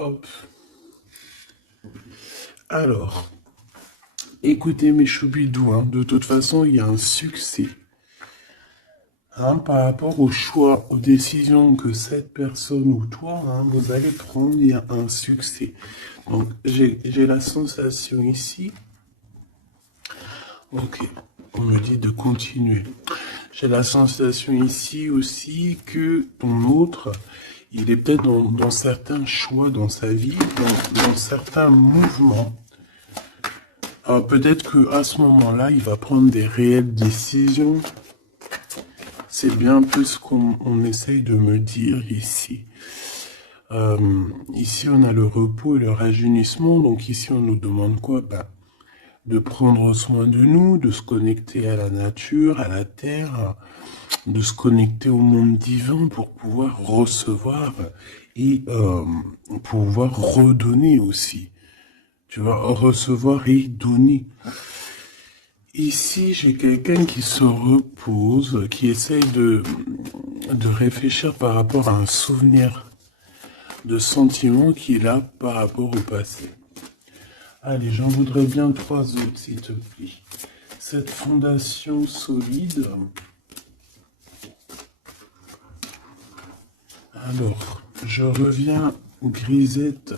Hop. Alors, écoutez mes choubidous, hein, de toute façon, il y a un succès. Hein, par rapport au choix, aux décisions que cette personne ou toi, hein, vous allez prendre, il y a un succès. Donc, j'ai la sensation ici. Ok, on me dit de continuer. J'ai la sensation ici aussi que ton autre, il est peut-être dans certains choix dans sa vie, dans certains mouvements. Peut-être qu'à ce moment-là, il va prendre des réelles décisions. C'est bien un peu ce qu'on essaye de me dire ici. Ici, on a le repos et le rajeunissement. Donc ici, on nous demande quoi? De prendre soin de nous, de se connecter à la nature, à la terre, de se connecter au monde divin pour pouvoir recevoir et pouvoir redonner aussi. Tu vas recevoir et donner. Ici, j'ai quelqu'un qui se repose, qui essaye de réfléchir par rapport à un souvenir de sentiment qu'il a par rapport au passé. Allez, j'en voudrais bien 3 autres, s'il te plaît. Cette fondation solide. Alors, je reviens, Grisette.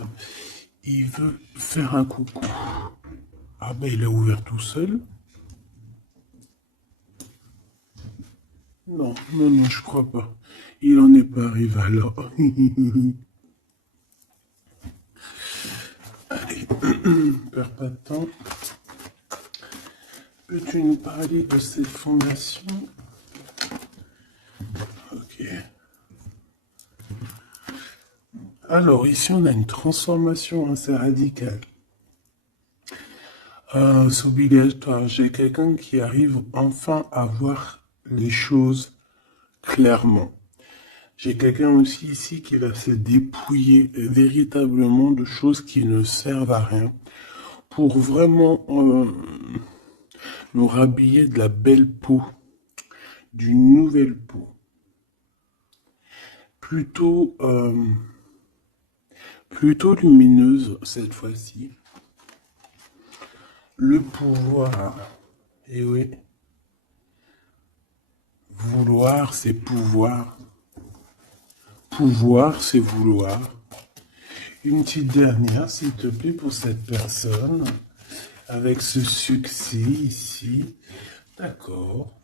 Il veut faire un coucou. Ah ben, il a ouvert tout seul. Non, non, non, je crois pas. Il en est pas arrivé alors. Allez, perds pas de temps. Peux-tu nous parler de cette fondation? Ok. Alors, ici, on a une transformation assez radicale. C'est obligatoire. J'ai quelqu'un qui arrive enfin à voir les choses clairement. J'ai quelqu'un aussi ici qui va se dépouiller véritablement de choses qui ne servent à rien pour vraiment nous rhabiller de la belle peau, d'une nouvelle peau. Plutôt, plutôt lumineuse cette fois-ci. Le pouvoir, et oui, vouloir c'est pouvoir. Pouvoir c'est vouloir. Une petite dernière, s'il te plaît, pour cette personne, avec ce succès ici. D'accord.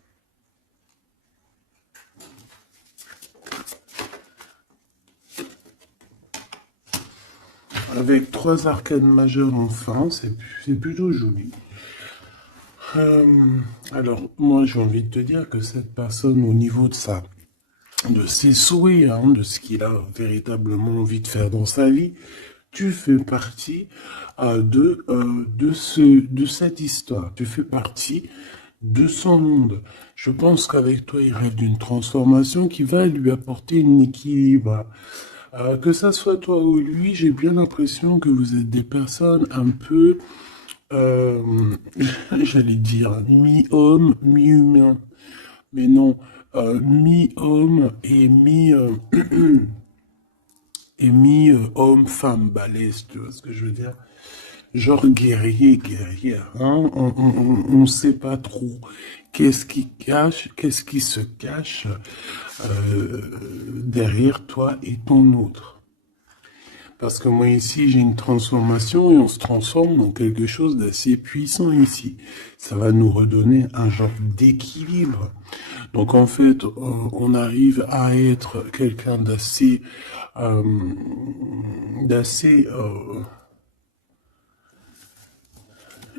Avec 3 arcanes majeures enfin, c'est plutôt joli. Alors, moi, j'ai envie de te dire que cette personne, au niveau de ses souhaits, hein, de ce qu'il a véritablement envie de faire dans sa vie, tu fais partie de cette histoire. Tu fais partie de son monde. Je pense qu'avec toi, il rêve d'une transformation qui va lui apporter un équilibre. Que ça soit toi ou lui, j'ai bien l'impression que vous êtes des personnes un peu, j'allais dire, mi-homme, mi-humain. Mais non, mi-homme et et mi-homme-femme balèze, tu vois ce que je veux dire? Genre guerrier, guerrière, hein? On sait pas trop qu'est-ce qui cache, qu'est-ce qui se cache derrière toi et ton autre. Parce que moi ici j'ai une transformation et on se transforme dans quelque chose d'assez puissant ici. Ça va nous redonner un genre d'équilibre. Donc en fait, on arrive à être quelqu'un euh, d'assez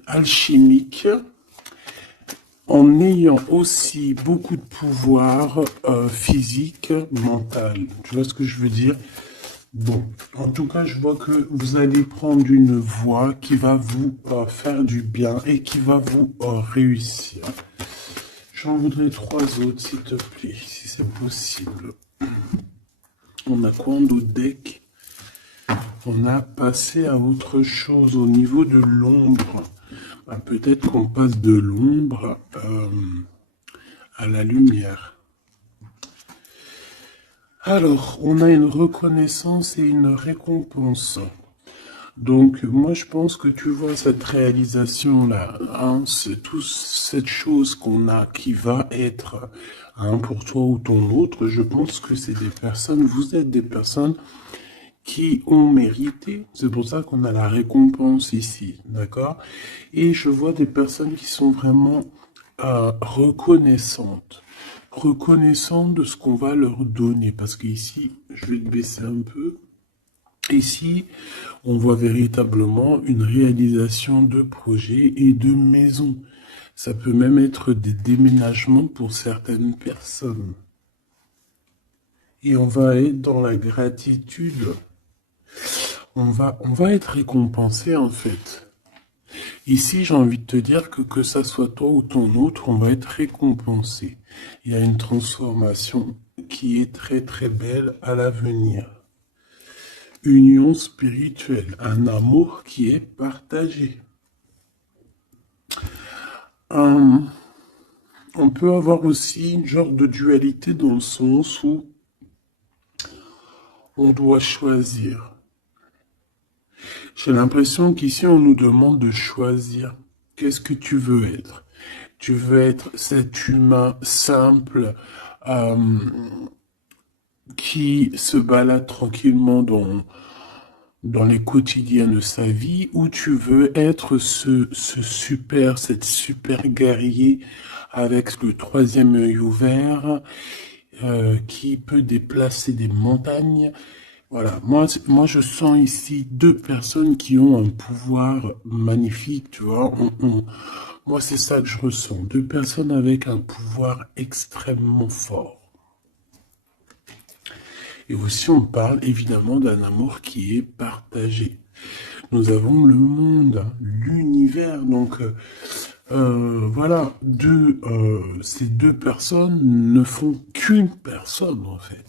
alchimique, en ayant aussi beaucoup de pouvoir physique, mental. Tu vois ce que je veux dire? Bon, en tout cas, je vois que vous allez prendre une voie qui va vous faire du bien et qui va vous réussir. J'en voudrais 3 autres, s'il te plaît, si c'est possible. On a quoi en d'autres deck? On a passé à autre chose au niveau de l'ombre. Peut-être qu'on passe de l'ombre à la lumière. Alors, on a une reconnaissance et une récompense. Donc, moi, je pense que tu vois cette réalisation-là, hein, c'est toute cette chose qu'on a qui va être, hein, pour toi ou ton autre. Je pense que c'est des personnes, vous êtes des personnes qui ont mérité. C'est pour ça qu'on a la récompense ici, d'accord? Et je vois des personnes qui sont vraiment reconnaissantes. Reconnaissantes de ce qu'on va leur donner. Parce qu'ici, je vais te baisser un peu. Ici, on voit véritablement une réalisation de projets et de maisons. Ça peut même être des déménagements pour certaines personnes. Et on va être dans la gratitude. On va être récompensé en fait. Ici, j'ai envie de te dire que ça soit toi ou ton autre, on va être récompensé. Il y a une transformation qui est très très belle à l'avenir. Union spirituelle, un amour qui est partagé. On peut avoir aussi une genre de dualité dans le sens où on doit choisir. J'ai l'impression qu'ici on nous demande de choisir. Qu'est-ce que tu veux être? Tu veux être cet humain simple qui se balade tranquillement dans les quotidiens de sa vie, ou tu veux être cette super guerrier avec le troisième œil ouvert, qui peut déplacer des montagnes. Voilà, moi je sens ici deux personnes qui ont un pouvoir magnifique, tu vois. Moi c'est ça que je ressens, deux personnes avec un pouvoir extrêmement fort. Et aussi, on parle évidemment d'un amour qui est partagé. Nous avons le monde, hein, l'univers. Donc, voilà, ces deux personnes ne font qu'une personne, en fait.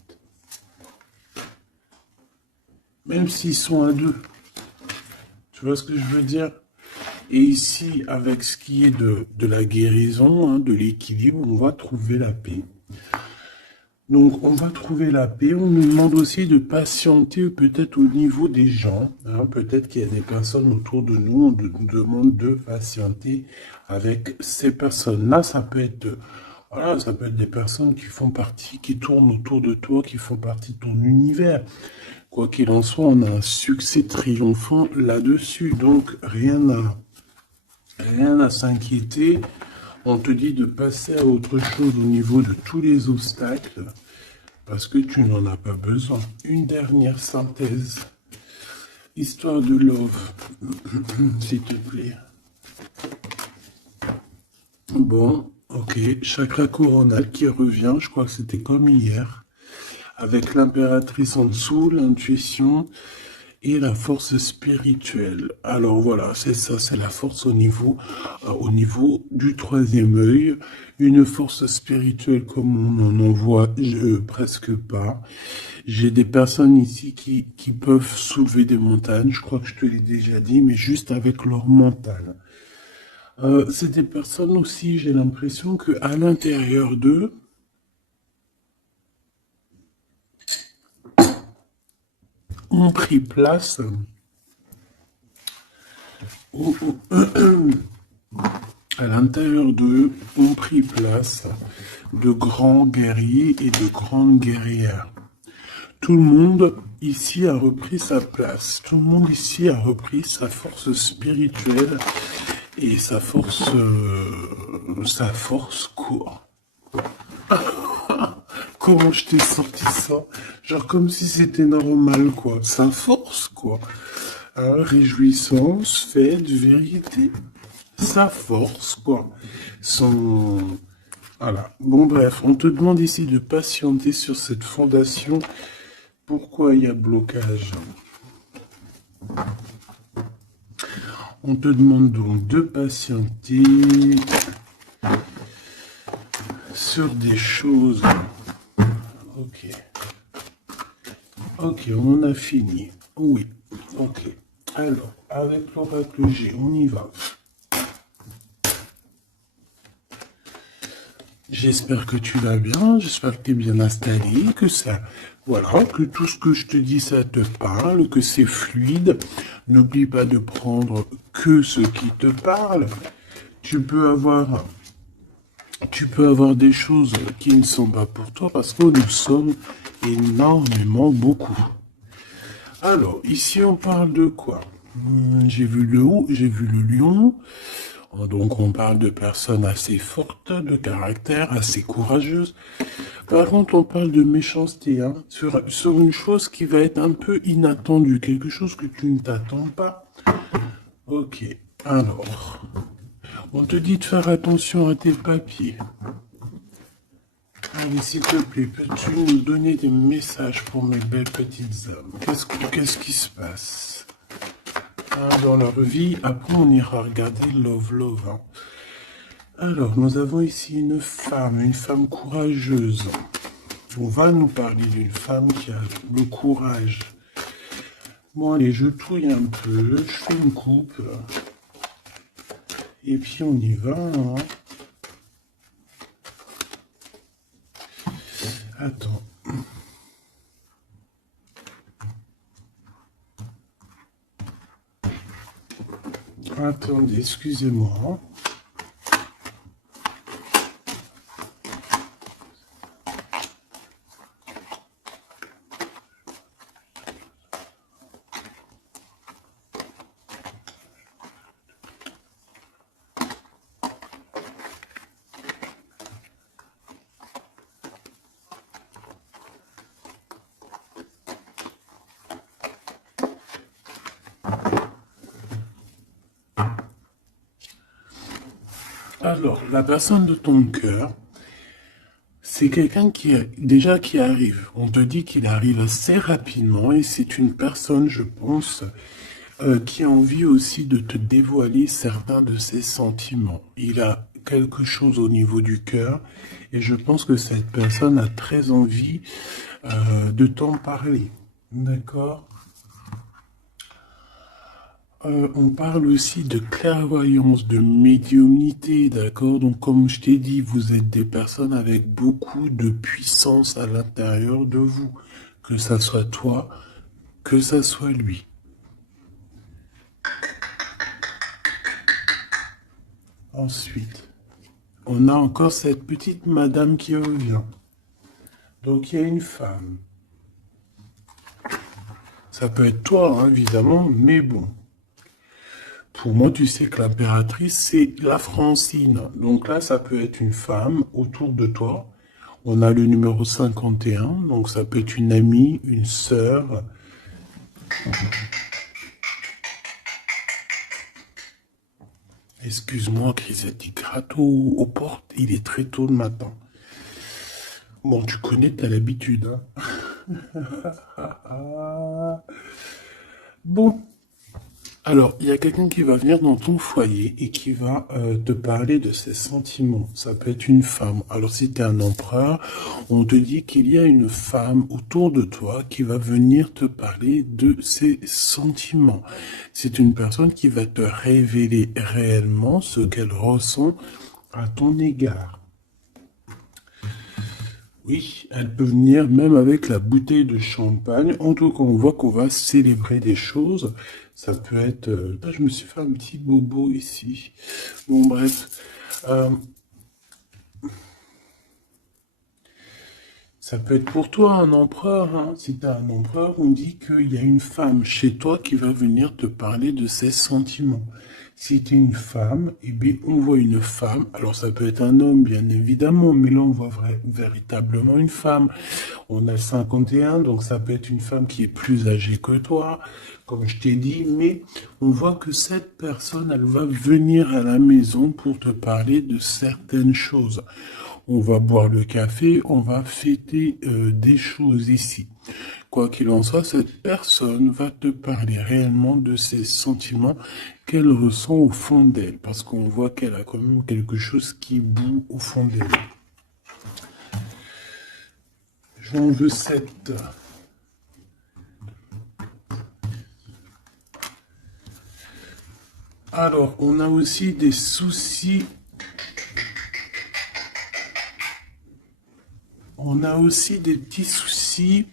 Même s'ils sont à deux. Tu vois ce que je veux dire? Et ici, avec ce qui est de la guérison, hein, de l'équilibre, on va trouver la paix. Donc, on va trouver la paix. On nous demande aussi de patienter peut-être au niveau des gens. Hein. Peut-être qu'il y a des personnes autour de nous. On nous demande de patienter avec ces personnes-là. Ça peut être, voilà, ça peut être des personnes qui font partie, qui tournent autour de toi, qui font partie de ton univers. Quoi qu'il en soit, on a un succès triomphant là-dessus. Donc, rien à s'inquiéter. On te dit de passer à autre chose au niveau de tous les obstacles, parce que tu n'en as pas besoin. Une dernière synthèse. Histoire de love, s'il te plaît. Bon, ok. Chakra coronal qui revient, je crois que c'était comme hier. Avec l'impératrice en dessous, l'intuition et la force spirituelle. Alors voilà, c'est ça, c'est la force au niveau du troisième œil. Une force spirituelle comme on n'en voit presque pas. J'ai des personnes ici qui peuvent soulever des montagnes, je crois que je te l'ai déjà dit, mais juste avec leur mental. C'est des personnes aussi, j'ai l'impression qu'à l'intérieur d'eux, ont pris place à l'intérieur d'eux ont pris place de grands guerriers et de grandes guerrières. Tout le monde ici a repris sa place. Tout le monde ici a repris sa force spirituelle et sa force quoi. Comment je t'ai sorti ça? Genre comme si c'était normal, quoi. Sa force, quoi. Hein, réjouissance, fête, vérité. Sa force, quoi. Son... Voilà. Bon, bref, on te demande ici de patienter sur cette fondation. Pourquoi il y a blocage? On te demande donc de patienter sur des choses. Ok. Ok, on en a fini. Oui. Ok. Alors, avec l'oracle G, on y va. J'espère que tu vas bien, j'espère que tu es bien installé, que ça, voilà, que tout ce que je te dis, ça te parle, que c'est fluide. N'oublie pas de prendre que ce qui te parle. Tu peux avoir, tu peux avoir des choses qui ne sont pas pour toi parce que nous sommes énormément beaucoup. Alors, ici, on parle de quoi? J'ai vu le haut, j'ai vu le lion. Donc, on parle de personnes assez fortes, de caractère, assez courageuses. Par contre, on parle de méchanceté, hein, sur une chose qui va être un peu inattendue, quelque chose que tu ne t'attends pas. Ok, alors, on te dit de faire attention à tes papiers. Allez, s'il te plaît, peux-tu nous donner des messages pour mes belles petites âmes? Qu'est-ce qui se passe dans leur vie? Après, on ira regarder Love Love. Hein. Alors, nous avons ici une femme courageuse. On va nous parler d'une femme qui a le courage. Bon, allez, je touille un peu, je fais une coupe. Et puis, on y va. Hein. Attends. Attendez, excusez-moi. Alors, la personne de ton cœur, c'est quelqu'un qui arrive. On te dit qu'il arrive assez rapidement et c'est une personne, je pense, qui a envie aussi de te dévoiler certains de ses sentiments. Il a quelque chose au niveau du cœur et je pense que cette personne a très envie de t'en parler. D'accord? On parle aussi de clairvoyance, de médiumnité, d'accord? Donc, comme je t'ai dit, vous êtes des personnes avec beaucoup de puissance à l'intérieur de vous. Que ça soit toi, que ça soit lui. Ensuite, on a encore cette petite madame qui revient. Donc, il y a une femme. Ça peut être toi, hein, évidemment, mais bon. Pour moi, tu sais que l'impératrice, c'est la Francine. Donc là, ça peut être une femme autour de toi. On a le numéro 51, donc ça peut être une amie, une sœur. Excuse-moi, Crisette, gratte aux portes, il est très tôt le matin. Bon, tu connais, t'as l'habitude. Hein. Bon. Alors, il y a quelqu'un qui va venir dans ton foyer et qui va te parler de ses sentiments. Ça peut être une femme. Alors, si tu es un empereur, on te dit qu'il y a une femme autour de toi qui va venir te parler de ses sentiments. C'est une personne qui va te révéler réellement ce qu'elle ressent à ton égard. Oui, elle peut venir même avec la bouteille de champagne. En tout cas, on voit qu'on va célébrer des choses. Ça peut être... Là, je me suis fait un petit bobo ici. Bon, bref. Ça peut être pour toi un empereur. Hein. Si tu as un empereur, on dit qu'il y a une femme chez toi qui va venir te parler de ses sentiments. Si tu es une femme, eh bien, on voit une femme. Alors, ça peut être un homme, bien évidemment, mais là, on voit véritablement une femme. On a 51, donc ça peut être une femme qui est plus âgée que toi, comme je t'ai dit, mais on voit que cette personne, elle va venir à la maison pour te parler de certaines choses. On va boire le café, on va fêter des choses ici. Quoi qu'il en soit, cette personne va te parler réellement de ses sentiments qu'elle ressent au fond d'elle, parce qu'on voit qu'elle a quand même quelque chose qui bout au fond d'elle. J'en veux 7. Alors, on a aussi des soucis. on a aussi des petits soucis.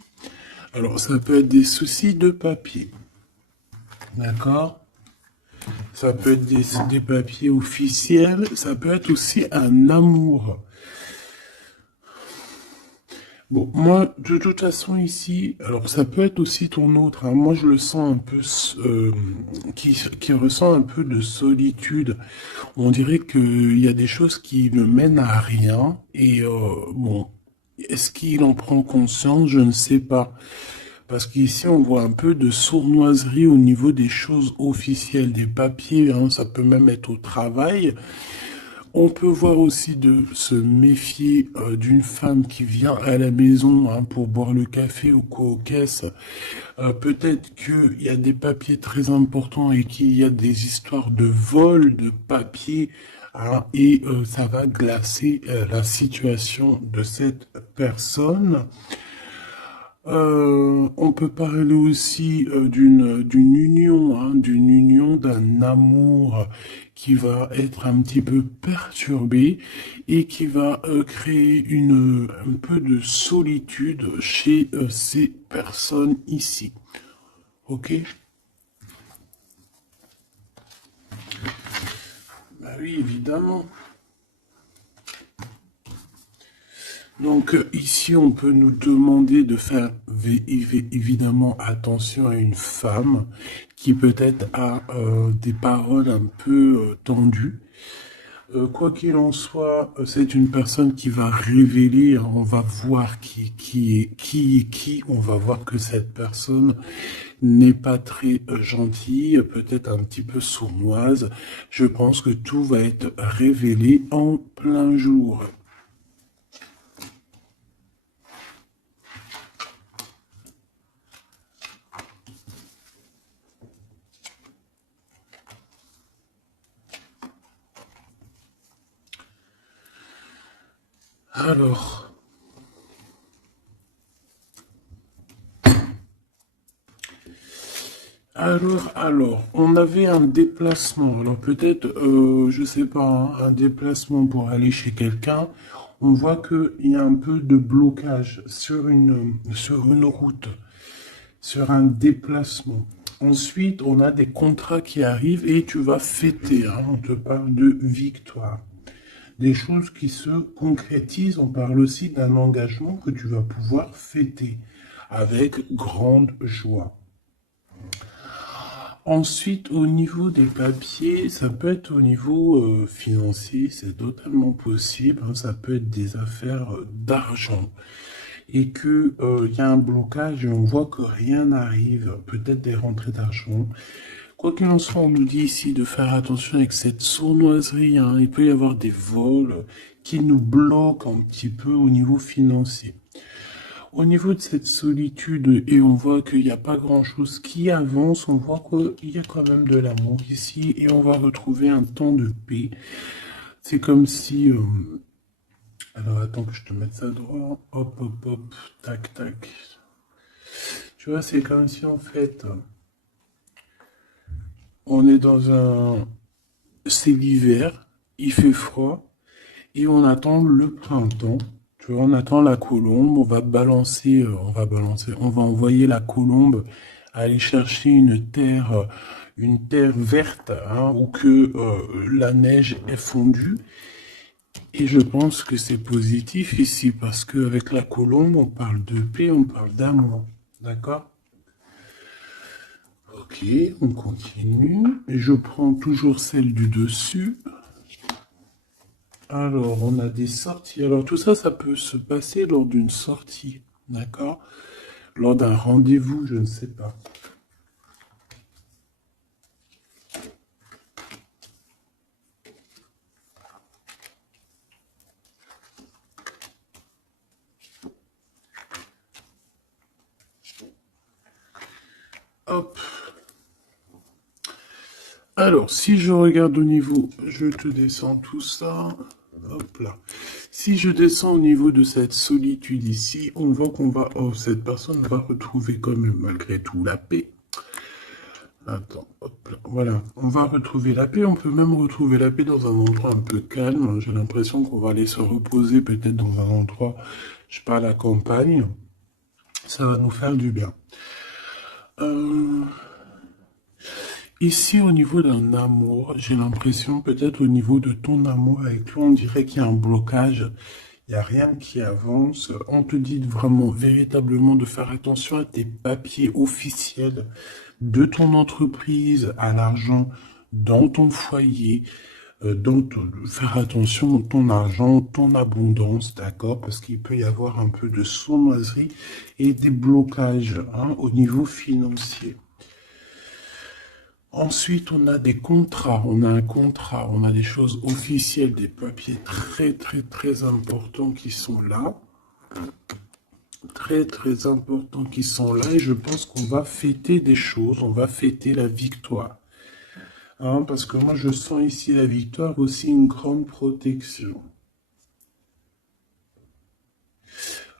Alors, ça peut être des soucis de papier. D'accord? Ça peut être des papiers officiels. Ça peut être aussi un amour. Bon, moi, de toute façon, ici, alors ça peut être aussi ton autre, hein. Moi, je le sens un peu, qui ressent un peu de solitude. On dirait qu'il y a des choses qui ne mènent à rien. Et bon, est-ce qu'il en prend conscience? Je ne sais pas. Parce qu'ici, on voit un peu de sournoiserie au niveau des choses officielles, des papiers, hein. Ça peut même être au travail. On peut voir aussi de se méfier d'une femme qui vient à la maison, hein, pour boire le café ou quoi aux caisses. Peut-être qu'il y a des papiers très importants et qu'il y a des histoires de vol de papiers, hein, et ça va glacer la situation de cette personne. On peut parler aussi d'une union, hein, d'une union, d'un amour qui va être un petit peu perturbé et qui va créer un peu de solitude chez ces personnes ici. Ok? Bah oui, évidemment. Donc ici, on peut nous demander de faire évidemment attention à une femme qui peut-être a des paroles un peu tendues. Quoi qu'il en soit, c'est une personne qui va révéler, hein. On va voir qui est qui. On va voir que cette personne n'est pas très gentille, peut-être un petit peu sournoise. Je pense que tout va être révélé en plein jour. Alors, on avait un déplacement. Alors peut-être, je sais pas, hein, un déplacement pour aller chez quelqu'un. On voit qu'il y a un peu de blocage sur une route, sur un déplacement. Ensuite, on a des contrats qui arrivent et tu vas fêter, hein. On te parle de victoire. Des choses qui se concrétisent. On parle aussi d'un engagement que tu vas pouvoir fêter avec grande joie. Ensuite, au niveau des papiers, ça peut être au niveau financier, c'est totalement possible, hein. Ça peut être des affaires d'argent et que il y a un blocage et on voit que rien n'arrive, peut-être des rentrées d'argent. Quoi qu'il en soit, on nous dit ici de faire attention avec cette sournoiserie, hein. Il peut y avoir des vols qui nous bloquent un petit peu au niveau financier. Au niveau de cette solitude, et on voit qu'il n'y a pas grand-chose qui avance, on voit qu'il y a quand même de l'amour ici, et on va retrouver un temps de paix. C'est comme si... alors attends que je te mette ça droit. Hop, hop, hop, tac, tac. Tu vois, c'est comme si en fait... on est dans un... c'est l'hiver, il fait froid, et on attend le printemps. Tu vois, on attend la colombe, on va envoyer la colombe aller chercher une terre verte, hein, où que la neige est fondue. Et je pense que c'est positif ici, parce qu'avec la colombe, on parle de paix, on parle d'amour. D'accord? Ok, on continue. Et je prends toujours celle du dessus. Alors, on a des sorties. Alors, tout ça, ça peut se passer lors d'une sortie, d'accord? Lors d'un rendez-vous, je ne sais pas. Hop. Alors, si je regarde au niveau, je te descends tout ça. Hop là. Si je descends au niveau de cette solitude ici, on voit qu'on va... oh, cette personne va retrouver quand même malgré tout la paix. Attends, hop là. Voilà, on va retrouver la paix. On peut même retrouver la paix dans un endroit un peu calme. J'ai l'impression qu'on va aller se reposer peut-être dans un endroit je parle à la campagne, ça va nous faire du bien. Ici, au niveau d'un amour, j'ai l'impression, peut-être au niveau de ton amour avec lui, on dirait qu'il y a un blocage. Il n'y a rien qui avance. On te dit vraiment, véritablement, de faire attention à tes papiers officiels de ton entreprise, à l'argent dans ton foyer, faire attention à ton argent, ton abondance, d'accord? Parce qu'il peut y avoir un peu de sournoiserie et des blocages au niveau financier. Ensuite, on a des contrats, on a un contrat, on a des choses officielles, des papiers très, très, très importants qui sont là. Très, très importants qui sont là. Et je pense qu'on va fêter des choses, on va fêter la victoire. Parce que moi, je sens ici la victoire, aussi une grande protection.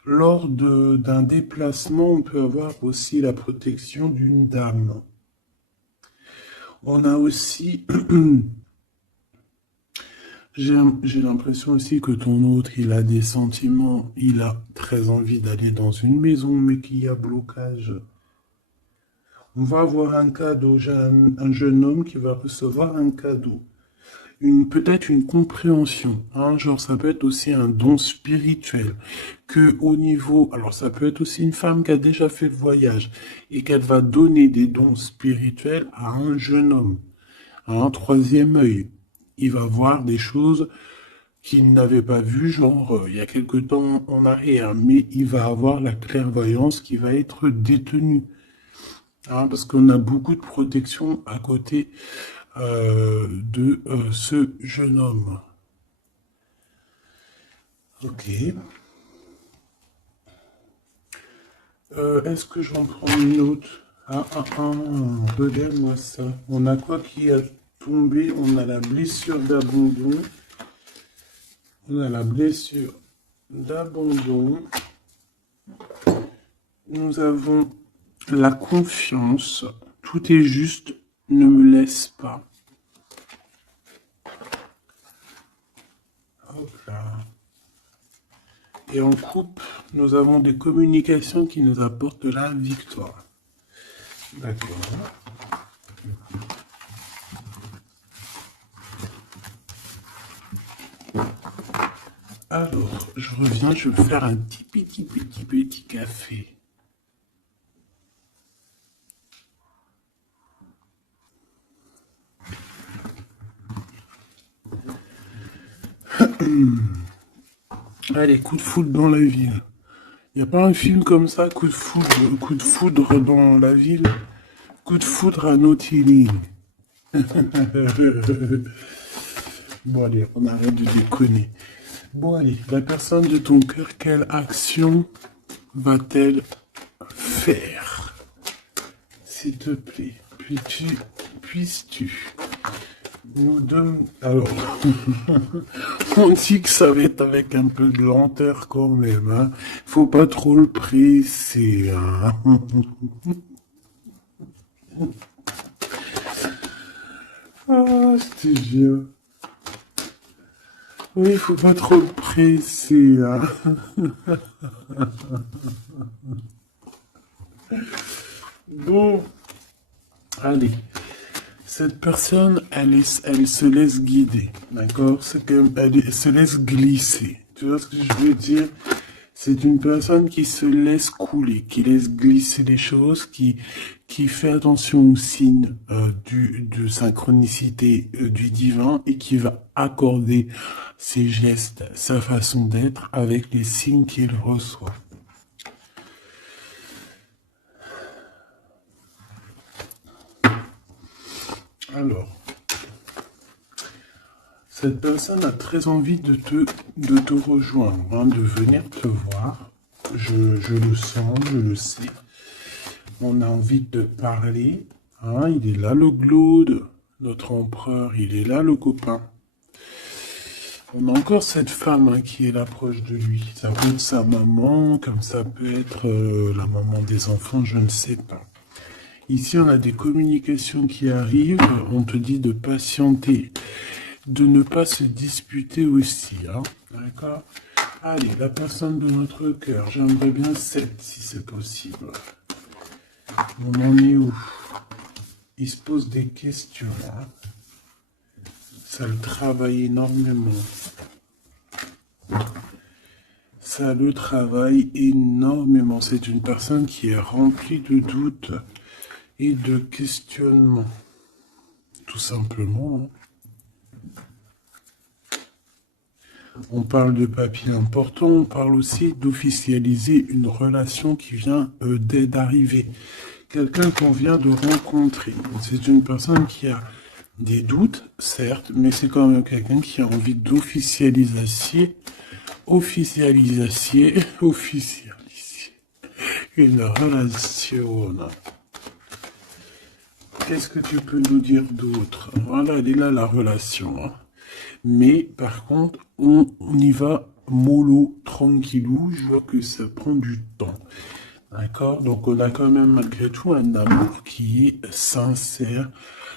Lors d'un déplacement, on peut avoir aussi la protection d'une dame. On a aussi, j'ai l'impression aussi que ton autre, il a des sentiments, il a très envie d'aller dans une maison, mais qu'il y a blocage. On va avoir un cadeau, j'ai un jeune homme qui va recevoir un cadeau. Peut-être une compréhension, genre ça peut être aussi un don spirituel, que au niveau, alors ça peut être aussi une femme qui a déjà fait le voyage, et qu'elle va donner des dons spirituels à un jeune homme, à un troisième œil. Il va voir des choses qu'il n'avait pas vues, genre il y a quelque temps en arrière, mais il va avoir la clairvoyance qui va être détenue. Parce qu'on a beaucoup de protection à côté de ce jeune homme. Ok. Est-ce que j'en prends une autre? Regarde-moi ça. On a quoi qui a tombé? On a la blessure d'abandon. On a la blessure d'abandon. Nous avons la confiance. Tout est juste. Ne me laisse pas. Hop là. Et en coupe, nous avons des communications qui nous apportent la victoire. D'accord. Alors, je reviens, je vais faire un petit café. Allez, coup de foudre dans la ville. Il n'y a pas un film comme ça, coup de foudre dans la ville, coup de foudre à Nautilus. Bon allez, on arrête de déconner. Bon allez, la personne de ton cœur, quelle action va-t-elle faire? S'il te plaît, puisses-tu nous donner... Alors, on dit que ça va être avec un peu de lenteur quand même, Faut pas trop le presser, Ah, je te jure. Oui, faut pas trop le presser, Bon, allez. Cette personne, elle se laisse guider, d'accord? Elle se laisse glisser. Tu vois ce que je veux dire? C'est une personne qui se laisse couler, qui laisse glisser les choses, qui fait attention aux signes de synchronicité du divin et qui va accorder ses gestes, sa façon d'être avec les signes qu'il reçoit. Alors, cette personne a très envie de te rejoindre, de venir te voir. Je le sens, je le sais. On a envie de parler. Il est là le Glaude, notre empereur, il est là le copain. On a encore cette femme qui est là proche de lui. Ça peut être sa maman, comme ça peut être la maman des enfants, je ne sais pas. Ici, on a des communications qui arrivent. On te dit de patienter, de ne pas se disputer aussi. D'accord? Allez, la personne de notre cœur, j'aimerais bien 7 si c'est possible. On en est où? Il se pose des questions. Hein. Ça le travaille énormément. Ça le travaille énormément. C'est une personne qui est remplie de doutes et de questionnements. Tout simplement. Hein. On parle de papier important, on parle aussi d'officialiser une relation qui vient d'arriver. Quelqu'un qu'on vient de rencontrer. C'est une personne qui a des doutes, certes, mais c'est quand même quelqu'un qui a envie d'officialiser une relation. Qu'est-ce que tu peux nous dire d'autre? Voilà, elle est là la relation. Hein. Mais par contre, on y va mollo, tranquillou. Je vois que ça prend du temps. D'accord? Donc on a quand même malgré tout un amour qui est sincère,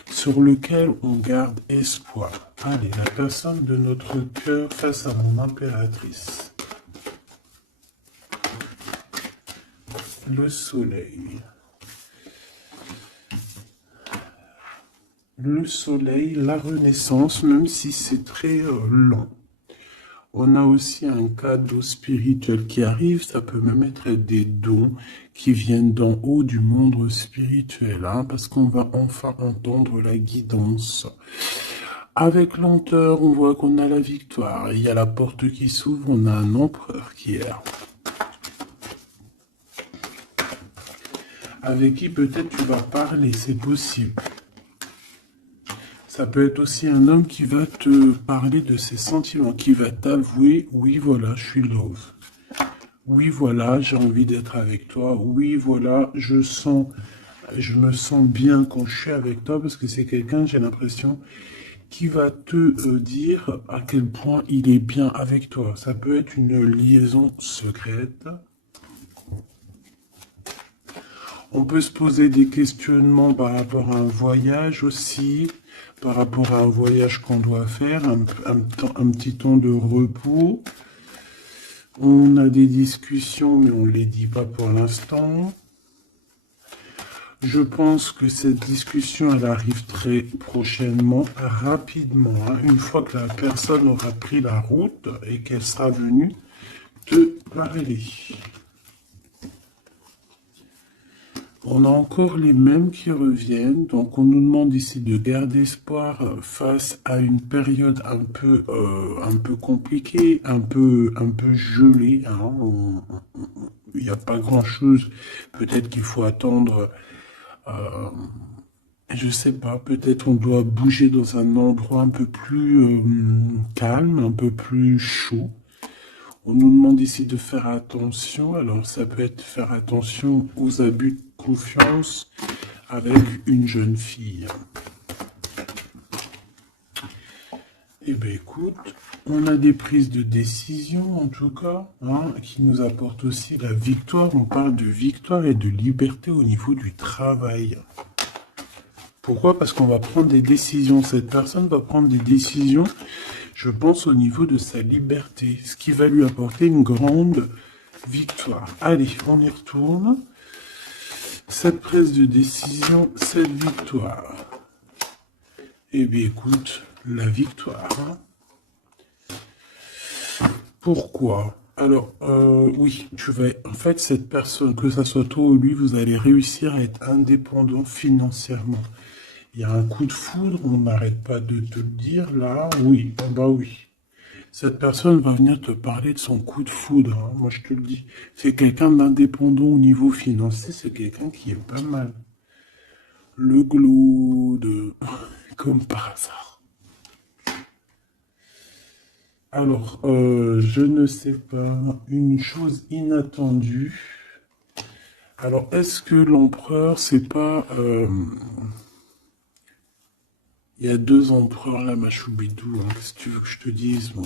sur lequel on garde espoir. Allez, la personne de notre cœur face à mon impératrice. Le soleil. Le soleil, la renaissance, même si c'est très lent. On a aussi un cadeau spirituel qui arrive, ça peut même être des dons qui viennent d'en haut du monde spirituel, hein, parce qu'on va enfin entendre la guidance. Avec lenteur, on voit qu'on a la victoire. Il y a la porte qui s'ouvre, on a un empereur qui est là. Avec qui peut-être tu vas parler, c'est possible. Ça peut être aussi un homme qui va te parler de ses sentiments, qui va t'avouer, oui voilà, je suis love. Oui voilà, j'ai envie d'être avec toi. Oui voilà, je me sens bien quand je suis avec toi parce que c'est quelqu'un, j'ai l'impression, qui va te dire à quel point il est bien avec toi. Ça peut être une liaison secrète. On peut se poser des questionnements par rapport à un voyage aussi. Par rapport à un voyage qu'on doit faire, un petit temps de repos. On a des discussions, mais on ne les dit pas pour l'instant. Je pense que cette discussion, elle arrive très prochainement, rapidement, hein, une fois que la personne aura pris la route et qu'elle sera venue te parler. On a encore les mêmes qui reviennent, donc on nous demande ici de garder espoir face à une période un peu compliquée, un peu gelée. Hein. Il n'y a pas grand-chose. Peut-être qu'il faut attendre. Je sais pas. Peut-être on doit bouger dans un endroit un peu plus calme, un peu plus chaud. On nous demande ici de faire attention. Alors, ça peut être faire attention aux abus de confiance avec une jeune fille. Eh bien, écoute, on a des prises de décision, en tout cas, hein, qui nous apportent aussi la victoire. On parle de victoire et de liberté au niveau du travail. Pourquoi? Parce qu'on va prendre des décisions. Cette personne va prendre des décisions, je pense, au niveau de sa liberté, ce qui va lui apporter une grande victoire. Allez, on y retourne. Cette prise de décision, cette victoire. Eh bien, écoute, la victoire. Hein. Pourquoi? Alors, oui, tu vas... En fait, cette personne, que ça soit toi ou lui, vous allez réussir à être indépendant financièrement. Il y a un coup de foudre, on n'arrête pas de te le dire, là, oui, bah oui. Cette personne va venir te parler de son coup de foudre, hein, moi je te le dis. C'est quelqu'un d'indépendant au niveau financier, c'est quelqu'un qui est pas mal. Le glaude, comme par hasard. Alors, je ne sais pas, une chose inattendue. Alors, est-ce que l'empereur, c'est pas... Il y a 2 empereurs là, ma choubidou, hein. Qu'est-ce que tu veux que je te dise, bon.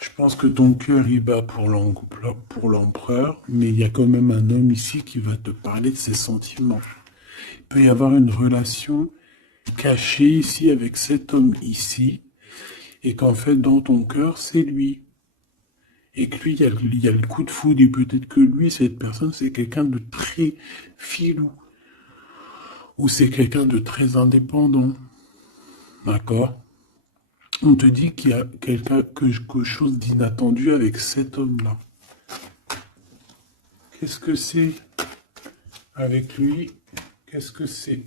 Je pense que ton cœur y bat pour l'empereur, mais il y a quand même un homme ici qui va te parler de ses sentiments. Il peut y avoir une relation cachée ici avec cet homme ici, et qu'en fait, dans ton cœur, c'est lui. et que lui, il y a le coup de foudre, et peut-être que lui, cette personne, c'est quelqu'un de très filou, ou c'est quelqu'un de très indépendant, d'accord? On te dit qu'il y a quelque chose d'inattendu avec cet homme-là. Qu'est-ce que c'est avec lui? Qu'est-ce que c'est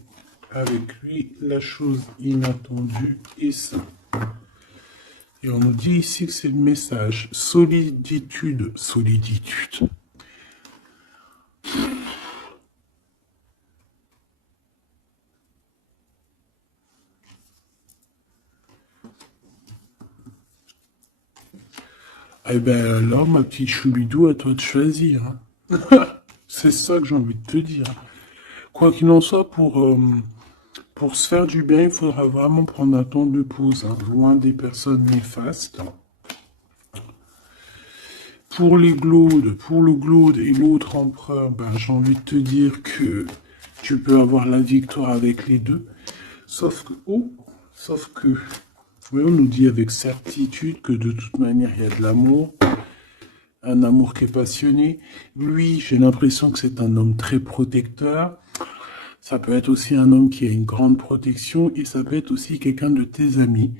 avec lui la chose inattendue et ça? Et on nous dit ici que c'est le message. Soliditude. Soliditude. Eh ben alors, ma petite choubidou, à toi de choisir. Hein. C'est ça que j'ai envie de te dire. Quoi qu'il en soit, pour se faire du bien, il faudra vraiment prendre un temps de pause, hein, loin des personnes néfastes. Pour le Glaude et l'autre empereur, ben, j'ai envie de te dire que tu peux avoir la victoire avec les deux. Sauf que, oui, on nous dit avec certitude que de toute manière, il y a de l'amour. Un amour qui est passionné. Lui, j'ai l'impression que c'est un homme très protecteur. Ça peut être aussi un homme qui a une grande protection et ça peut être aussi quelqu'un de tes amis.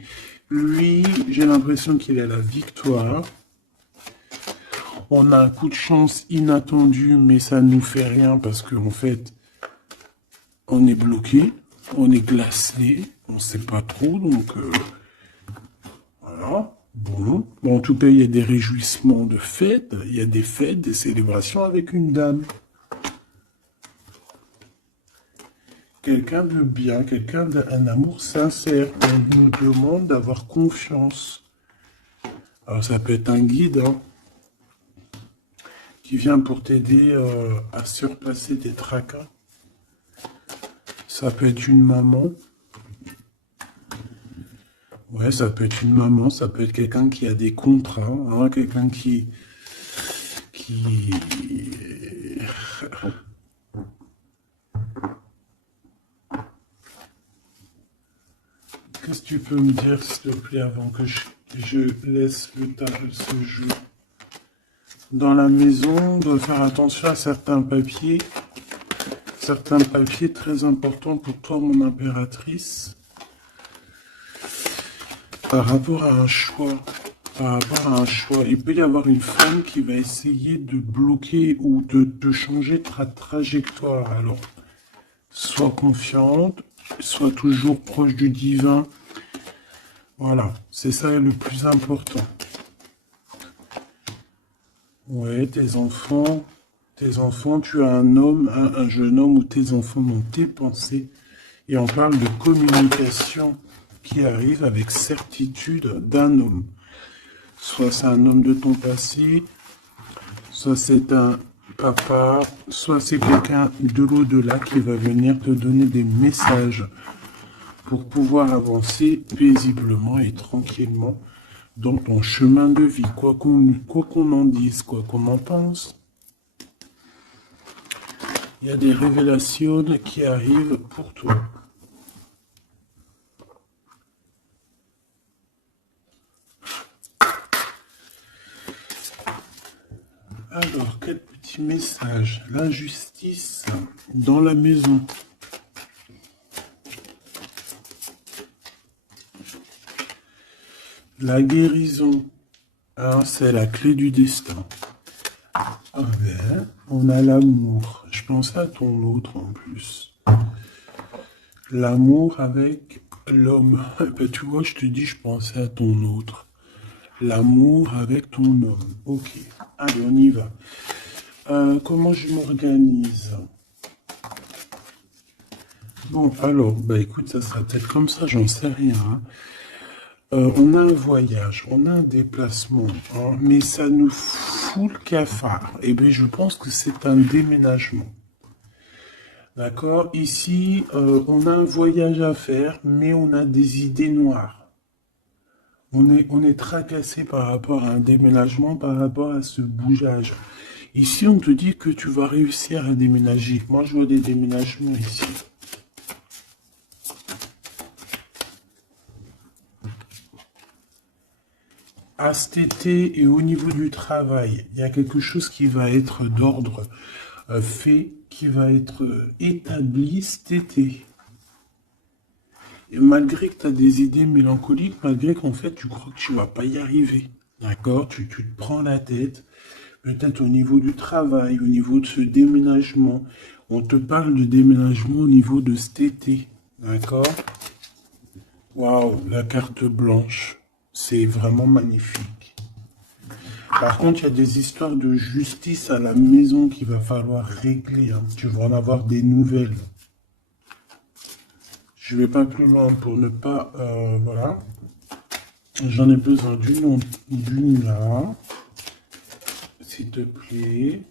Lui, j'ai l'impression qu'il a la victoire. On a un coup de chance inattendu, mais ça ne nous fait rien parce qu'en fait, on est bloqué, on est glacé, on ne sait pas trop, donc voilà. Bon, en tout cas, il y a des réjouissements de fêtes, il y a des fêtes, des célébrations avec une dame. Quelqu'un de bien, quelqu'un d'un amour sincère. On nous demande d'avoir confiance. Alors ça peut être un guide hein, qui vient pour t'aider à surpasser tes tracas. Ça peut être une maman. Ouais, ça peut être une maman, ça peut être quelqu'un qui a des contrats, hein, quelqu'un qui... Qu'est-ce que tu peux me dire, s'il te plaît, avant que je laisse ce jeu? Dans la maison, on doit faire attention à certains papiers très importants pour toi, mon impératrice. Par rapport à un choix, il peut y avoir une femme qui va essayer de bloquer ou de changer ta trajectoire. Alors, sois confiante, sois toujours proche du divin. Voilà, c'est ça le plus important. Ouais, tes enfants, tu as un homme, un jeune homme ou tes enfants dans tes pensées. Et on parle de communication qui arrive avec certitude d'un homme. Soit c'est un homme de ton passé, soit c'est un papa, soit c'est quelqu'un de l'au-delà qui va venir te donner des messages pour pouvoir avancer paisiblement et tranquillement dans ton chemin de vie, quoi qu'on en dise, quoi qu'on en pense. Il y a des révélations qui arrivent pour toi. Alors, quel petit message? La justice dans la maison. La guérison. Alors, c'est la clé du destin. Ah ben, on a l'amour. Je pensais à ton autre en plus. L'amour avec l'homme. Ben, tu vois, je te dis, je pensais à ton autre. L'amour avec ton homme. Ok. Allez, on y va. Comment je m'organise? Bon, alors, bah écoute, ça sera peut-être comme ça, j'en sais rien. Hein. On a un voyage, on a un déplacement, hein, mais ça nous fout le cafard. Et bien, je pense que c'est un déménagement. D'accord? Ici, on a un voyage à faire, mais on a des idées noires. On est tracassé par rapport à un déménagement, par rapport à ce bougeage. Ici, on te dit que tu vas réussir à déménager. Moi, je vois des déménagements ici. à cet été et au niveau du travail, il y a quelque chose qui va être d'ordre fait, qui va être établi cet été. Et malgré que tu as des idées mélancoliques, malgré qu'en fait tu crois que tu vas pas y arriver, d'accord? Tu te prends la tête, peut-être au niveau du travail, au niveau de ce déménagement. On te parle de déménagement au niveau de cet été, d'accord? Waouh, la carte blanche, c'est vraiment magnifique. Par contre, il y a des histoires de justice à la maison qu'il va falloir régler, hein. Tu vas en avoir des nouvelles. Je vais pas plus loin pour ne pas... voilà. J'en ai besoin d'une là. S'il te plaît.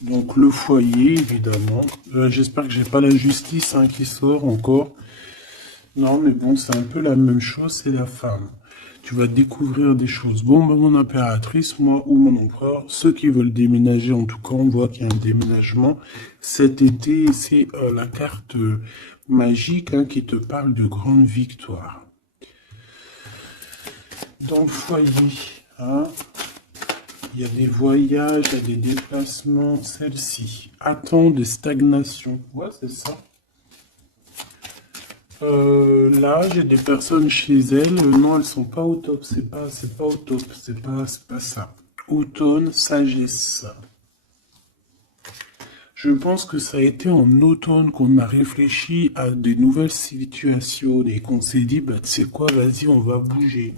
Donc le foyer, évidemment. J'espère que j'ai pas la justice hein, qui sort encore. Non, mais bon, c'est un peu la même chose, c'est la femme. Tu vas découvrir des choses. Bon, bah, mon impératrice, moi ou mon empereur, ceux qui veulent déménager, en tout cas, on voit qu'il y a un déménagement cet été. C'est la carte magique hein, qui te parle de grande victoire. Dans le foyer, hein, il y a des voyages, il y a des déplacements. Celle-ci attend de stagnation. Ouais, c'est ça. Là, j'ai des personnes chez elles. Non, elles sont pas au top. C'est pas au top. C'est pas ça. Automne, sagesse. Je pense que ça a été en automne qu'on a réfléchi à des nouvelles situations et qu'on s'est dit, bah, tu sais quoi, vas-y, on va bouger.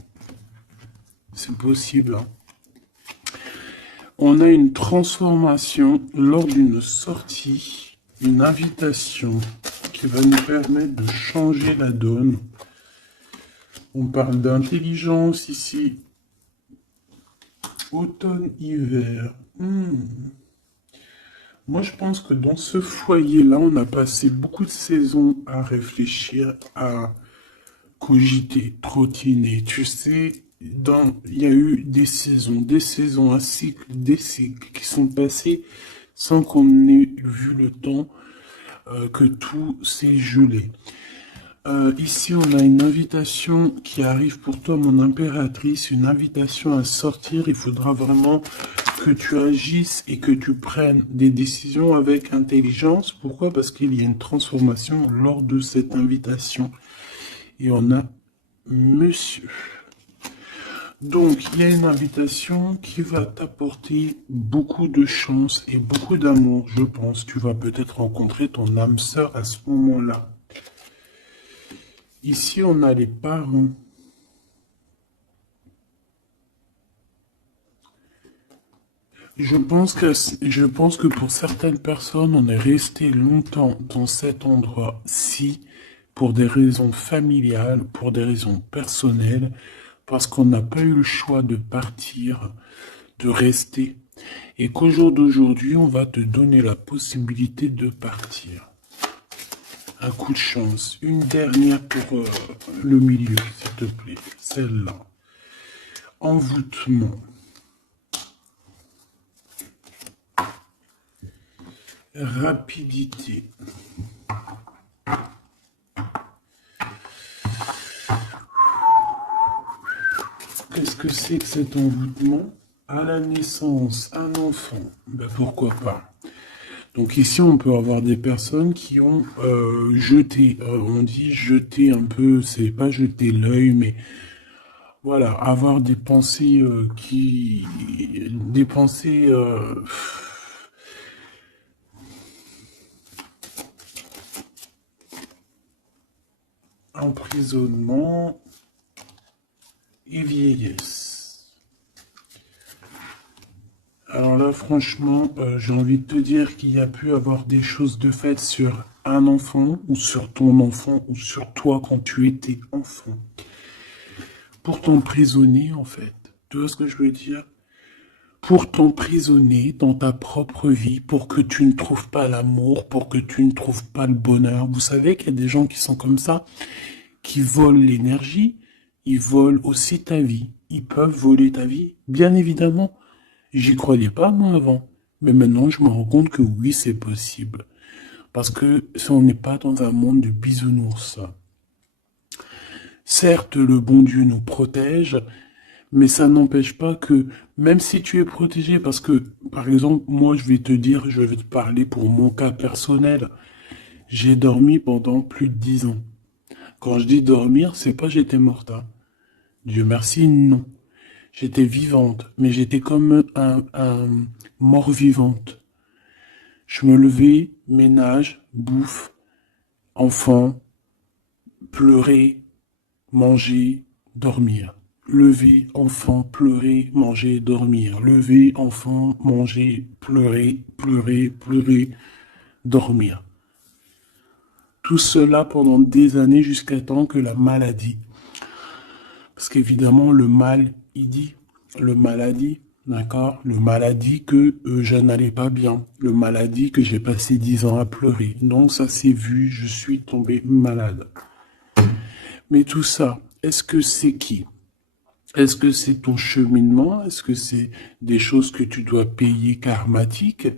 C'est possible, hein. On a une transformation lors d'une sortie, une invitation qui va nous permettre de changer la donne. On parle d'intelligence ici. Automne-hiver. Moi, je pense que dans ce foyer-là, on a passé beaucoup de saisons à réfléchir, à cogiter, trottiner. Tu sais, il y a eu des saisons, un cycle, des cycles qui sont passés sans qu'on ait vu le temps que tout s'est gelé. Ici, on a une invitation qui arrive pour toi, mon impératrice, une invitation à sortir. Il faudra vraiment que tu agisses et que tu prennes des décisions avec intelligence. Pourquoi? Parce qu'il y a une transformation lors de cette invitation. Et on a monsieur. Donc, il y a une invitation qui va t'apporter beaucoup de chance et beaucoup d'amour, je pense. Tu vas peut-être rencontrer ton âme sœur à ce moment-là. Ici, on a les parents. Je pense que pour certaines personnes, on est resté longtemps dans cet endroit-ci pour des raisons familiales, pour des raisons personnelles, parce qu'on n'a pas eu le choix de partir, de rester, et qu'au jour d'aujourd'hui, on va te donner la possibilité de partir. Un coup de chance. Une dernière pour le milieu, s'il te plaît. Celle-là. Envoûtement. Rapidité. Qu'est-ce que c'est que cet envoûtement? À la naissance, un enfant. Ben pourquoi pas? Donc ici, on peut avoir des personnes qui ont jeté, on dit jeter un peu, c'est pas jeter l'œil, mais voilà, avoir des pensées des pensées emprisonnement et vieillesse. Alors là, franchement, j'ai envie de te dire qu'il y a pu avoir des choses de fait sur un enfant, ou sur ton enfant, ou sur toi quand tu étais enfant. Pour t'emprisonner, en fait. Tu vois ce que je veux dire? Pour t'emprisonner dans ta propre vie, pour que tu ne trouves pas l'amour, pour que tu ne trouves pas le bonheur. Vous savez qu'il y a des gens qui sont comme ça, qui volent l'énergie, ils volent aussi ta vie. Ils peuvent voler ta vie, bien évidemment. J'y croyais pas, moi, avant. Mais maintenant, je me rends compte que oui, c'est possible. Parce que si on n'est pas dans un monde de bisounours. Certes, le bon Dieu nous protège, Mais ça n'empêche pas que, même si tu es protégé, parce que, par exemple, moi, je vais te dire, je vais te parler pour mon cas personnel. J'ai dormi pendant plus de 10 ans. Quand je dis dormir, c'est pas j'étais morte, hein. Dieu merci, non. J'étais vivante, mais j'étais comme un mort-vivante. Je me levais, ménage, bouffe, enfant, pleurer, manger, dormir. Lever, enfant, pleurer, manger, dormir. Lever, enfant, manger, pleurer, pleurer, pleurer, dormir. Tout cela pendant des années jusqu'à temps que la maladie. Parce qu'évidemment, le mal, il dit, le maladie, d'accord? Le maladie que je n'allais pas bien. Le maladie que j'ai passé 10 ans à pleurer. Donc ça s'est vu, je suis tombé malade. Mais tout ça, est-ce que c'est qui? Est-ce que c'est ton cheminement? Est-ce que c'est des choses que tu dois payer karmatiques?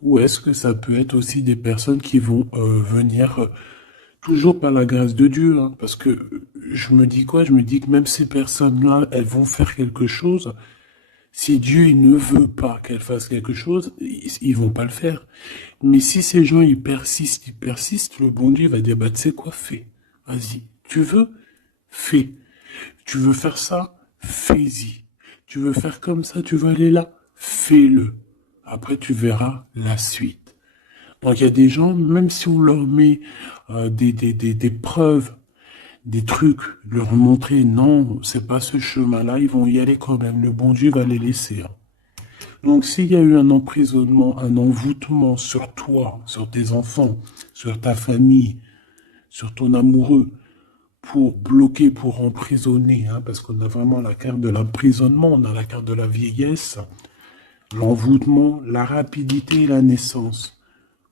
Ou est-ce que ça peut être aussi des personnes qui vont venir toujours par la grâce de Dieu, hein? Parce que je me dis quoi? Je me dis que même ces personnes-là, elles vont faire quelque chose. Si Dieu il ne veut pas qu'elles fassent quelque chose, ils vont pas le faire. Mais si ces gens ils persistent, le bon Dieu va dire bah tu sais quoi, fais. Vas-y. Tu veux? Fais. Tu veux faire ça? Fais-y. Tu veux faire comme ça? Tu veux aller là? Fais-le. Après tu verras la suite. Donc il y a des gens, même si on leur met des preuves, des trucs, leur montrer non, c'est pas ce chemin-là, ils vont y aller quand même. Le bon Dieu va les laisser, hein. Donc s'il y a eu un emprisonnement, un envoûtement sur toi, sur tes enfants, sur ta famille, sur ton amoureux, pour bloquer, pour emprisonner, hein, parce qu'on a vraiment la carte de l'emprisonnement, on a la carte de la vieillesse, l'envoûtement, la rapidité et la naissance.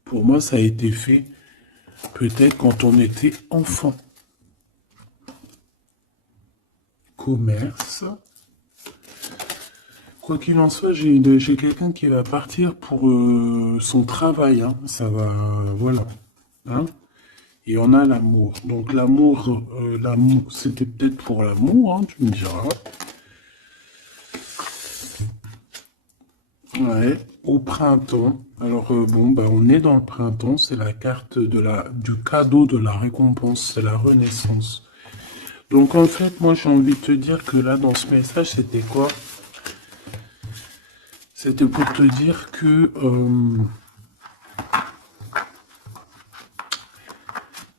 Pour moi, ça a été fait peut-être quand on était enfant. Commerce. Quoi qu'il en soit, j'ai quelqu'un qui va partir pour son travail, hein. Ça va, voilà. Hein. Et on a l'amour. Donc l'amour, c'était peut-être pour l'amour, hein, tu me diras. Ouais, au printemps. Alors bon, bah, on est dans le printemps, c'est la carte du cadeau de la récompense, c'est la renaissance. Donc en fait, moi j'ai envie de te dire que là, dans ce message, c'était quoi? C'était pour te dire que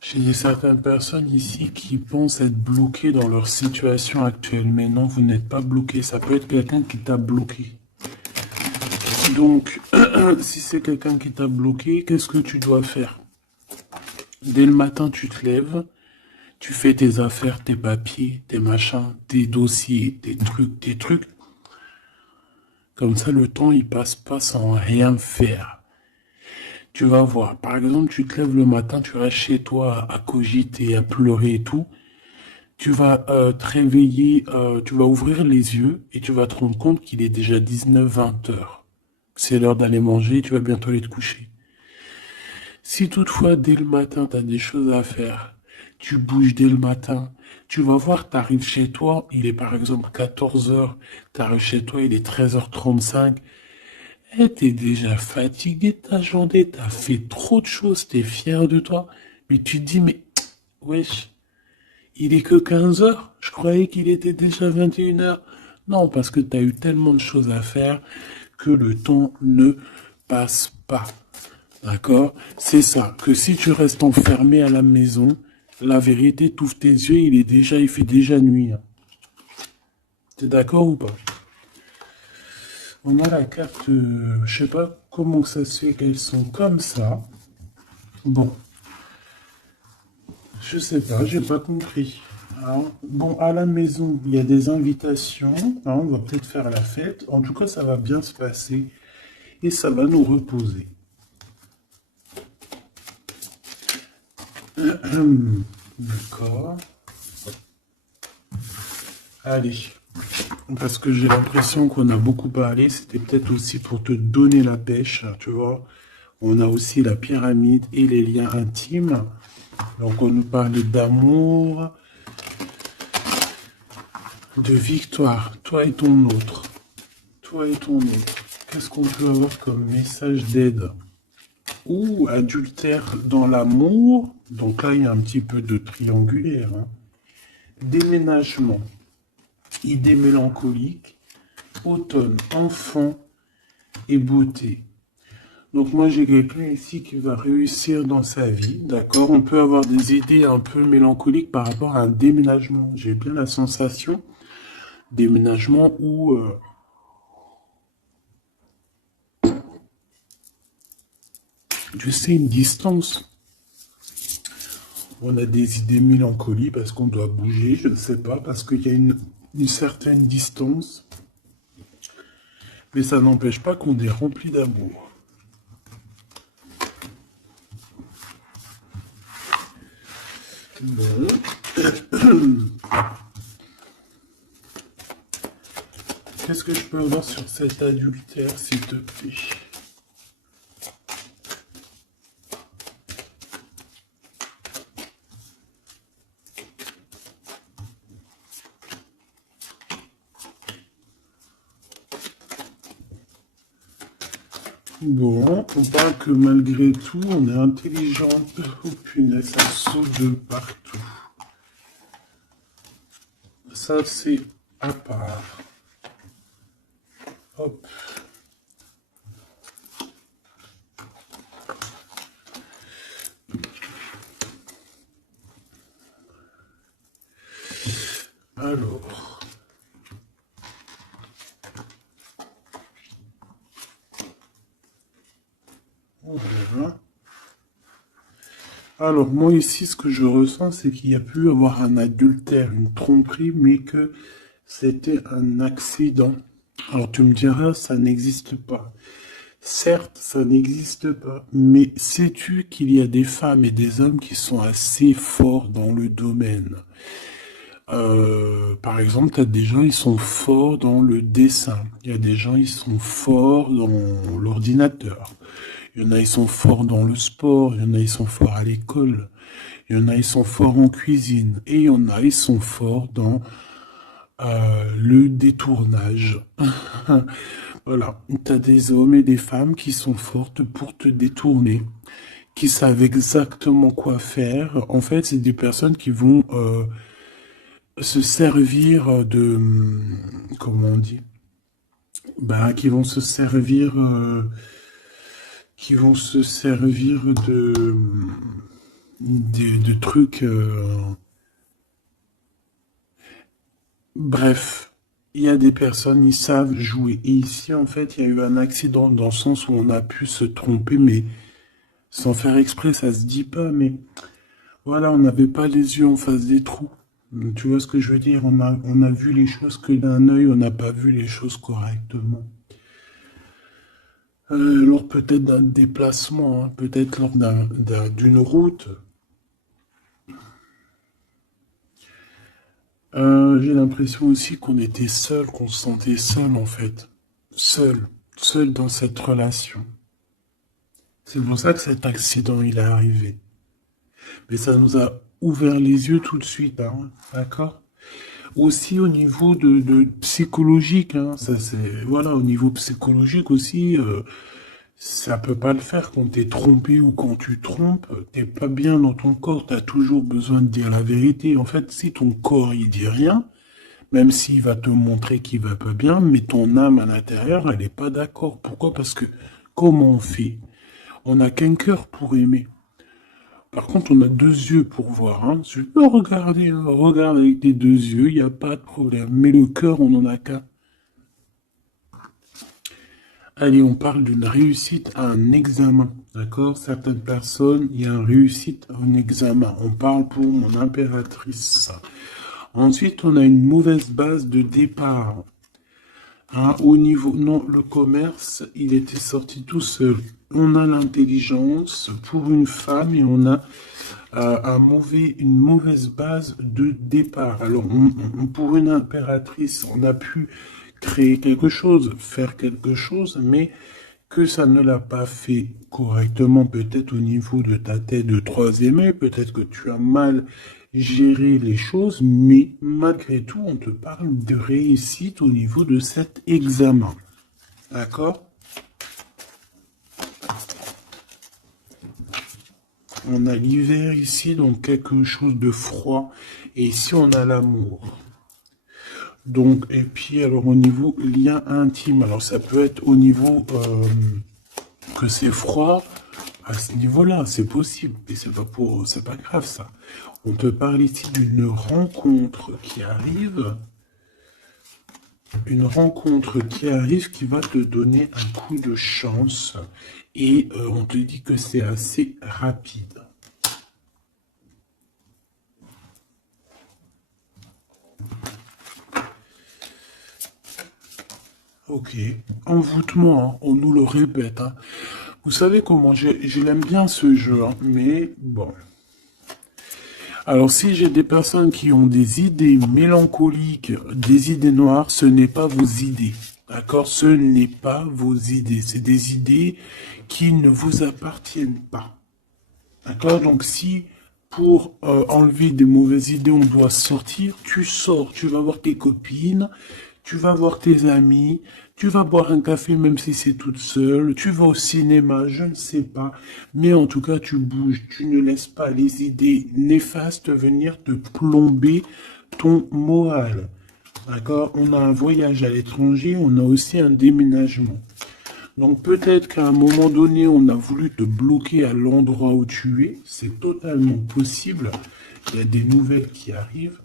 j'ai certaines personnes ici qui pensent être bloquées dans leur situation actuelle. Mais non, vous n'êtes pas bloqué. Ça peut être quelqu'un qui t'a bloqué. Donc, si c'est quelqu'un qui t'a bloqué, qu'est-ce que tu dois faire? Dès le matin, tu te lèves, tu fais tes affaires, tes papiers, tes machins, tes dossiers, tes trucs. Comme ça, le temps, il passe pas sans rien faire. Tu vas voir. Par exemple, tu te lèves le matin, tu restes chez toi à cogiter, à pleurer et tout. Tu vas te réveiller, tu vas ouvrir les yeux et tu vas te rendre compte qu'il est déjà 19-20 heures. C'est l'heure d'aller manger, tu vas bientôt aller te coucher. Si toutefois, dès le matin, tu as des choses à faire, tu bouges dès le matin, tu vas voir, tu arrives chez toi, il est par exemple 14 heures, tu arrives chez toi, il est 13h35, et t'es déjà fatigué de ta journée, t'as fait trop de choses, t'es fier de toi, mais tu te dis, mais, wesh, il est que 15 heures, je croyais qu'il était déjà 21 heures. Non, parce que t'as eu tellement de choses à faire que le temps ne passe pas. D'accord? C'est ça, que si tu restes enfermé à la maison, la vérité, t'ouvres tes yeux, il fait déjà nuit, hein. T'es d'accord ou pas? On a la carte, je sais pas comment ça se fait qu'elles sont comme ça. Bon, je sais pas, j'ai pas compris. Alors, bon, à la maison, il y a des invitations, hein, on va peut-être faire la fête. En tout cas, ça va bien se passer et ça va nous reposer. D'accord. Allez. Parce que j'ai l'impression qu'on a beaucoup parlé. C'était peut-être aussi pour te donner la pêche, tu vois. On a aussi la pyramide et les liens intimes. Donc on nous parlait d'amour. de victoire, toi et ton autre. Toi et ton autre. Qu'est-ce qu'on peut avoir comme message d'aide? Ou adultère dans l'amour. Donc là, il y a un petit peu de triangulaire. Hein. Déménagement. Idée mélancolique. Automne. Enfant et beauté. Donc moi, j'ai quelqu'un ici qui va réussir dans sa vie. D'accord. On peut avoir des idées un peu mélancoliques par rapport à un déménagement. J'ai bien la sensation. Déménagement où... tu sais, une distance. On a des idées mélancoliques parce qu'on doit bouger, je ne sais pas, parce qu'il y a une certaine distance. Mais ça n'empêche pas qu'on est rempli d'amour. Bon. Qu'est-ce que je peux avoir sur cet adultère, s'il te plaît? Bon, on parle que malgré tout, on est intelligent. Oh punaise, ça saute de partout. Ça, c'est à part. Hop. Alors. Voilà. Alors, moi ici, ce que je ressens, c'est qu'il y a pu avoir un adultère, une tromperie, mais que c'était un accident. Alors, tu me diras, ça n'existe pas. Certes, ça n'existe pas, mais sais-tu qu'il y a des femmes et des hommes qui sont assez forts dans le domaine? Par exemple, tu as des gens, ils sont forts dans le dessin. Il y a des gens, ils sont forts dans l'ordinateur. Il y en a, ils sont forts dans le sport. Il y en a, ils sont forts à l'école. Il y en a, ils sont forts en cuisine. Et il y en a, ils sont forts dans le détournage. Voilà. Tu as des hommes et des femmes qui sont fortes pour te détourner, qui savent exactement quoi faire. En fait, c'est des personnes qui vont se servir de... Comment on dit? Bah, qui vont se servir de trucs. Bref, il y a des personnes, ils savent jouer. Et ici, en fait, il y a eu un accident dans le sens où on a pu se tromper, mais sans faire exprès, ça se dit pas. Mais voilà, on n'avait pas les yeux en face des trous. Tu vois ce que je veux dire? On a vu les choses que d'un œil, on n'a pas vu les choses correctement. Lors peut-être d'un déplacement, hein, peut-être lors d'une route. J'ai l'impression aussi qu'on était seul, qu'on se sentait seul en fait. Seul, seul dans cette relation. C'est pour ça que cet accident il est arrivé. Mais ça nous a ouvert les yeux tout de suite, hein, d'accord? Aussi au niveau de psychologique, hein, ça c'est voilà, au niveau psychologique aussi, ça peut pas le faire quand t'es trompé ou quand tu trompes, t'es pas bien dans ton corps, t'as toujours besoin de dire la vérité. En fait, si ton corps il dit rien, même s'il va te montrer qu'il va pas bien, mais ton âme à l'intérieur, elle est pas d'accord. Pourquoi? Parce que comment on fait? On n'a qu'un cœur pour aimer. Par contre, on a deux yeux pour voir. Hein. Tu peux regarder, hein. Regarde avec tes deux yeux, il n'y a pas de problème. Mais le cœur, on n'en a qu'un. Allez, on parle d'une réussite à un examen. D'accord? Certaines personnes, il y a une réussite à un examen. On parle pour mon impératrice. Ensuite, on a une mauvaise base de départ. Hein, au niveau, non, le commerce, il était sorti tout seul. On a l'intelligence pour une femme et on a une mauvaise base de départ. Alors, pour une impératrice, on a pu créer quelque chose, faire quelque chose, mais que ça ne l'a pas fait correctement, peut-être au niveau de ta tête de troisième œil, peut-être que tu as mal gérer les choses, mais malgré tout, on te parle de réussite au niveau de cet examen. D'accord? On a l'hiver ici, donc quelque chose de froid. Et ici, on a l'amour. Donc, et puis, alors, au niveau lien intime, alors ça peut être au niveau que c'est froid, à ce niveau-là, c'est possible. Et c'est pas grave, ça. On te parle ici d'une rencontre qui arrive. Une rencontre qui arrive qui va te donner un coup de chance. Et on te dit que c'est assez rapide. Ok, envoûtement, hein, on nous le répète. Hein. Vous savez comment, je l'aime bien ce jeu, hein, mais bon. Alors si j'ai des personnes qui ont des idées mélancoliques, des idées noires, ce n'est pas vos idées. D'accord? Ce n'est pas vos idées. C'est des idées qui ne vous appartiennent pas. D'accord? Donc si pour enlever des mauvaises idées, on doit sortir, tu sors, tu vas voir tes copines, tu vas voir tes amis, tu vas boire un café même si c'est toute seule, tu vas au cinéma, je ne sais pas, mais en tout cas tu bouges, tu ne laisses pas les idées néfastes venir te plomber ton moral. D'accord? On a un voyage à l'étranger, on a aussi un déménagement. Donc peut-être qu'à un moment donné, on a voulu te bloquer à l'endroit où tu es. C'est totalement possible. Il y a des nouvelles qui arrivent,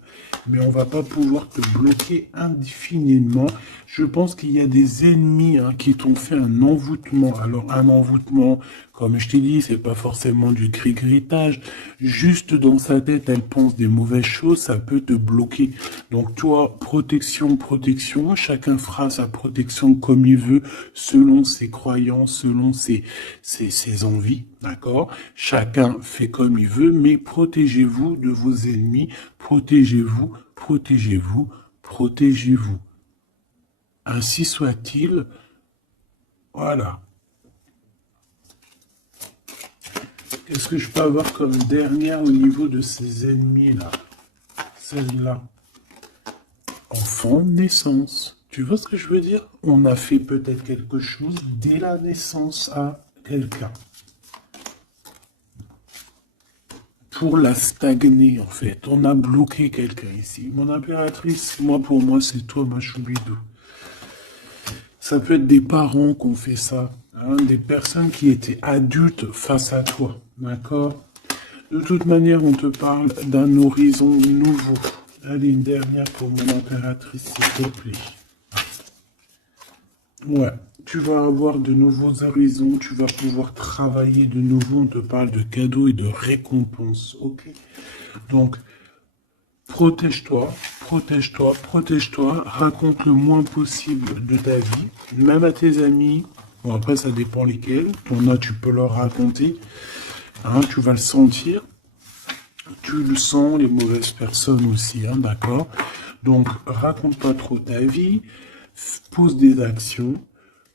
mais on va pas pouvoir te bloquer indéfiniment. Je pense qu'il y a des ennemis qui t'ont fait un envoûtement. Alors un envoûtement, comme je t'ai dit, c'est pas forcément du cri-gritage. Juste dans sa tête, elle pense des mauvaises choses, ça peut te bloquer. Donc toi, protection, protection. Chacun fera sa protection comme il veut, selon ses croyances, selon ses envies. D'accord? Chacun fait comme il veut, mais protégez-vous de vos ennemis. Protégez-vous, protégez-vous, protégez-vous. Ainsi soit-il. Voilà. Qu'est-ce que je peux avoir comme dernière au niveau de ces ennemis-là? Celle-là. Enfant, naissance. Tu vois ce que je veux dire? On a fait peut-être quelque chose dès la naissance à quelqu'un. Pour la stagner, en fait. On a bloqué quelqu'un ici. Mon impératrice, pour moi, c'est toi, ma choubidou. Ça peut être des parents qui ont fait ça. Hein, des personnes qui étaient adultes face à toi. D'accord? De toute manière, on te parle d'un horizon nouveau. Allez, une dernière pour mon impératrice, s'il te plaît. Ouais, tu vas avoir de nouveaux horizons, tu vas pouvoir travailler de nouveau. On te parle de cadeaux et de récompenses. Ok? Donc, protège-toi, protège-toi, protège-toi. Raconte le moins possible de ta vie, même à tes amis. Bon, après, ça dépend lesquels. Ton as, tu peux leur raconter. Hein, tu vas le sentir. Tu le sens, les mauvaises personnes aussi, hein, d'accord? Donc, raconte pas trop ta vie, pose des actions,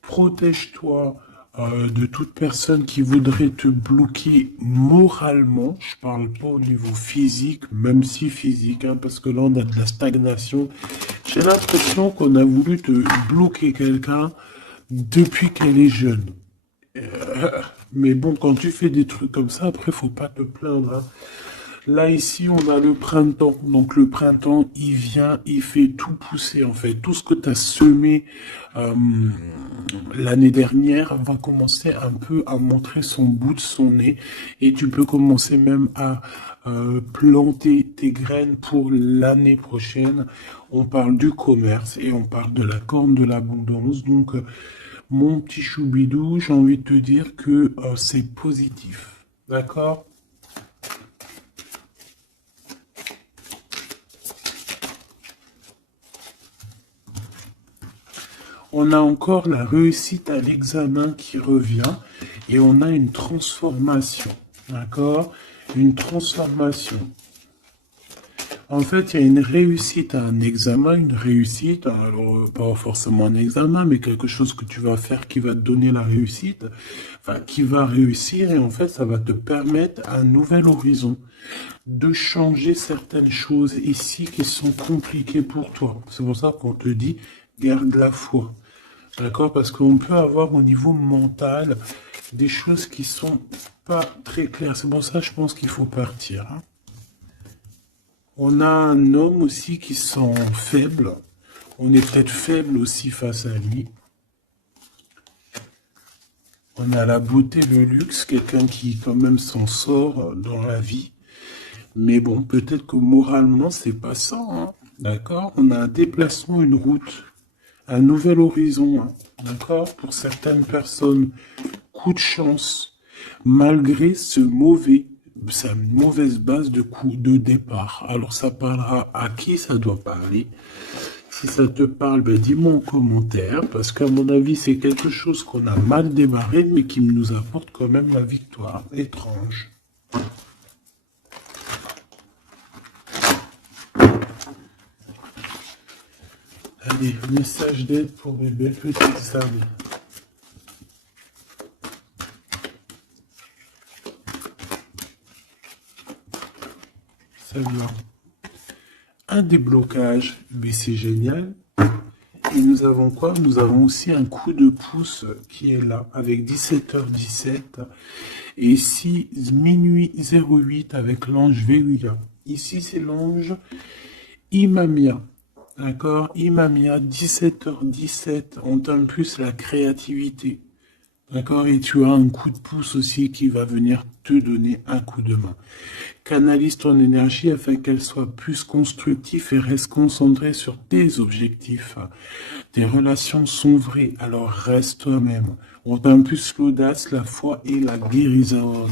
protège-toi de toute personne qui voudrait te bloquer moralement. Je parle pas au niveau physique, même si physique, hein, parce que là, on a de la stagnation. J'ai l'impression qu'on a voulu te bloquer quelqu'un depuis qu'elle est jeune. Mais bon, quand tu fais des trucs comme ça, après, faut pas te plaindre, hein. Là, ici, on a le printemps. Donc, le printemps, il vient, il fait tout pousser, en fait. Tout ce que tu as semé l'année dernière va commencer un peu à montrer son bout de son nez. Et tu peux commencer même à planter tes graines pour l'année prochaine. On parle du commerce et on parle de la corne de l'abondance. Donc, mon petit choubidou, j'ai envie de te dire que c'est positif. D'accord? On a encore la réussite à l'examen qui revient et on a une transformation. D'accord? Une transformation. En fait, il y a une réussite à un examen, une réussite, alors pas forcément un examen, mais quelque chose que tu vas faire qui va te donner la réussite, enfin qui va réussir, et en fait, ça va te permettre un nouvel horizon, de changer certaines choses ici qui sont compliquées pour toi. C'est pour ça qu'on te dit, garde la foi. D'accord? Parce qu'on peut avoir au niveau mental des choses qui sont pas très claires. C'est pour ça que je pense qu'il faut partir, hein. On a un homme aussi qui sent faible. On est peut-être faible aussi face à lui. On a la beauté, le luxe, quelqu'un qui quand même s'en sort dans la vie. Mais bon, peut-être que moralement, c'est pas ça, hein. D'accord? On a un déplacement, une route, un nouvel horizon, hein. D'accord? Pour certaines personnes, coup de chance, malgré sa mauvaise base de coup de départ. Alors ça parlera à qui ça doit parler. Si ça te parle, ben dis-moi en commentaire, parce qu'à mon avis, c'est quelque chose qu'on a mal démarré, mais qui nous apporte quand même la victoire. Étrange. Allez, message d'aide pour mes belles petites âmes. Salut. Un déblocage, mais c'est génial. Et nous avons quoi? Nous avons aussi un coup de pouce qui est là, avec 17h17. Et ici, minuit 08 avec l'ange Véruya. Ici, c'est l'ange Imamia. D'accord? Imamia, 17h17. On t'aime plus la créativité. D'accord? Et tu as un coup de pouce aussi qui va venir te donner un coup de main. Canalise ton énergie afin qu'elle soit plus constructive et reste concentrée sur tes objectifs. Tes relations sont vraies, alors reste toi-même. On t'a plus l'audace, la foi et la guérison.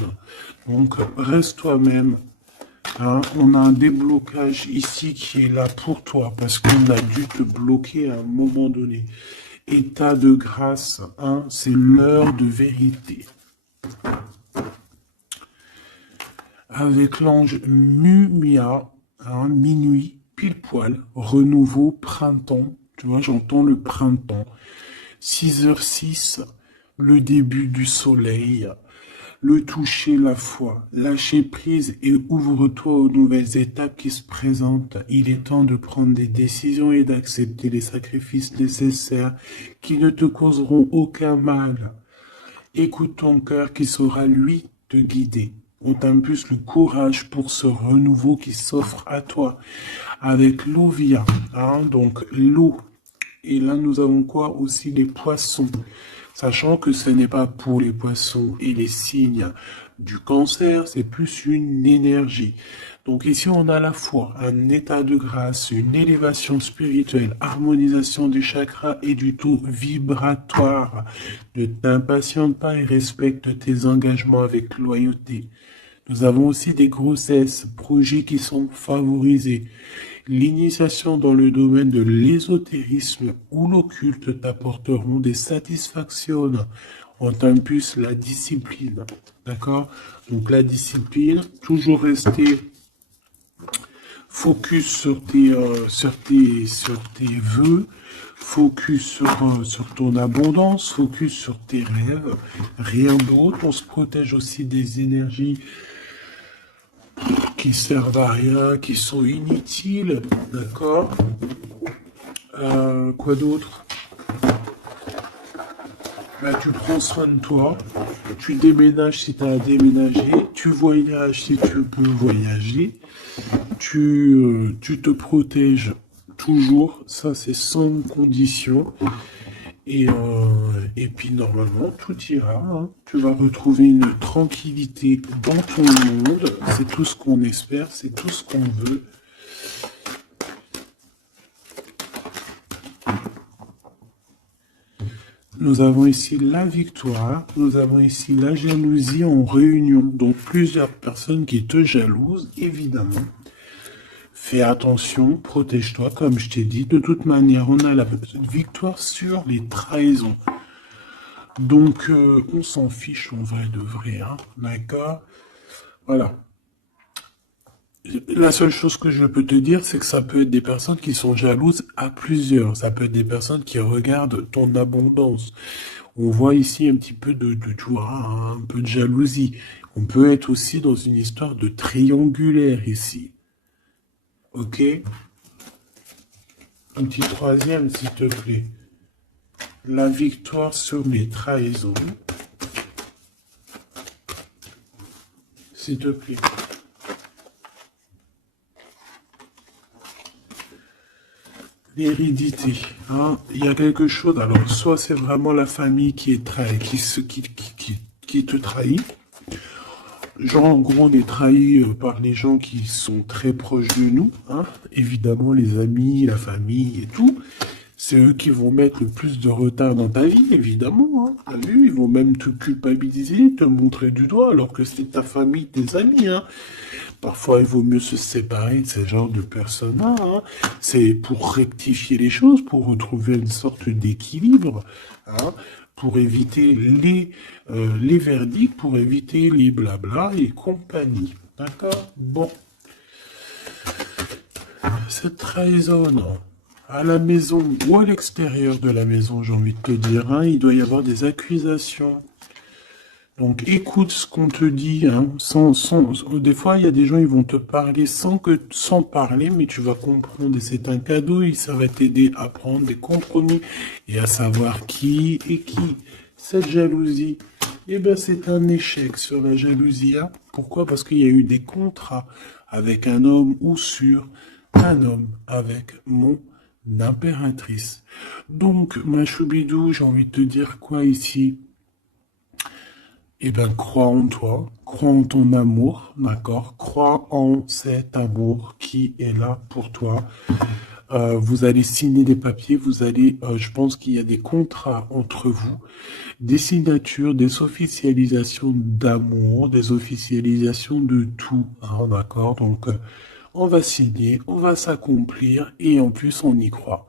Donc reste toi-même. Hein, on a un déblocage ici qui est là pour toi parce qu'on a dû te bloquer à un moment donné. État de grâce, hein, c'est l'heure de vérité. Avec l'ange Mumia, hein, minuit, pile poil, renouveau, printemps. Tu vois, j'entends le printemps. 6h06, le début du soleil. Le toucher, la foi, lâcher prise et ouvre-toi aux nouvelles étapes qui se présentent. Il est temps de prendre des décisions et d'accepter les sacrifices nécessaires qui ne te causeront aucun mal. Écoute ton cœur qui saura, lui, te guider. On t'impulse le courage pour ce renouveau qui s'offre à toi. Avec l'Ovia, hein, donc l'eau. Et là, nous avons quoi aussi? Les poissons. Sachant que ce n'est pas pour les poissons et les signes du cancer, c'est plus une énergie. Donc ici, on a la foi, un état de grâce, une élévation spirituelle, harmonisation des chakras et du taux vibratoire. Ne t'impatiente pas et respecte tes engagements avec loyauté. Nous avons aussi des grossesses, projets qui sont favorisés. L'initiation dans le domaine de l'ésotérisme ou l'occulte t'apporteront des satisfactions. On t'impulse la discipline. D'accord? Donc la discipline, toujours rester focus sur tes vœux, focus sur ton abondance, focus sur tes rêves, rien d'autre. On se protège aussi des énergies qui servent à rien, qui sont inutiles, d'accord? Quoi d'autre? Bah, tu prends soin de toi, tu déménages si tu as à déménager, tu voyages si tu peux voyager, tu te protèges toujours, ça c'est sans condition. Et puis normalement tout ira, hein. Tu vas retrouver une tranquillité dans ton monde, c'est tout ce qu'on espère, c'est tout ce qu'on veut. Nous avons ici la victoire, nous avons ici la jalousie en réunion, donc plusieurs personnes qui te jalousent, évidemment. Fais attention, protège-toi, comme je t'ai dit. De toute manière, on a la victoire sur les trahisons. Donc, on s'en fiche en vrai de vrai, hein, d'accord? Voilà. La seule chose que je peux te dire, c'est que ça peut être des personnes qui sont jalouses à plusieurs. Ça peut être des personnes qui regardent ton abondance. On voit ici un petit peu tu vois, un peu de jalousie. On peut être aussi dans une histoire de triangulaire ici. Ok? Un petit troisième, s'il te plaît. La victoire sur les trahisons. S'il te plaît. L'hérédité, hein, il y a quelque chose. Alors, soit c'est vraiment la famille qui est qui te trahit. Genre, en gros, on est trahi par les gens qui sont très proches de nous, hein. Évidemment, les amis, la famille et tout. C'est eux qui vont mettre le plus de retard dans ta vie, évidemment, hein. T'as vu, ils vont même te culpabiliser, te montrer du doigt, alors que c'est ta famille, tes amis, hein. Parfois, il vaut mieux se séparer de ce genre de personnes-là, hein. C'est pour rectifier les choses, pour retrouver une sorte d'équilibre, hein, pour éviter les verdicts, pour éviter les blabla et compagnie. D'accord? Bon. Cette trahison, à la maison ou à l'extérieur de la maison, j'ai envie de te dire, hein, il doit y avoir des accusations. Donc écoute ce qu'on te dit, hein, des fois il y a des gens ils vont te parler sans parler, mais tu vas comprendre et c'est un cadeau et ça va t'aider à prendre des compromis et à savoir qui est qui. Cette jalousie, eh ben c'est un échec sur la jalousie, hein. Pourquoi? Parce qu'il y a eu des contrats avec un homme ou sur un homme avec mon impératrice. Donc ma choubidou, j'ai envie de te dire quoi ici? Eh bien, crois en toi, crois en ton amour, d'accord? Crois en cet amour qui est là pour toi. Vous allez signer des papiers, je pense qu'il y a des contrats entre vous, des signatures, des officialisations d'amour, des officialisations de tout, hein, d'accord? Donc, on va signer, on va s'accomplir et en plus, on y croit.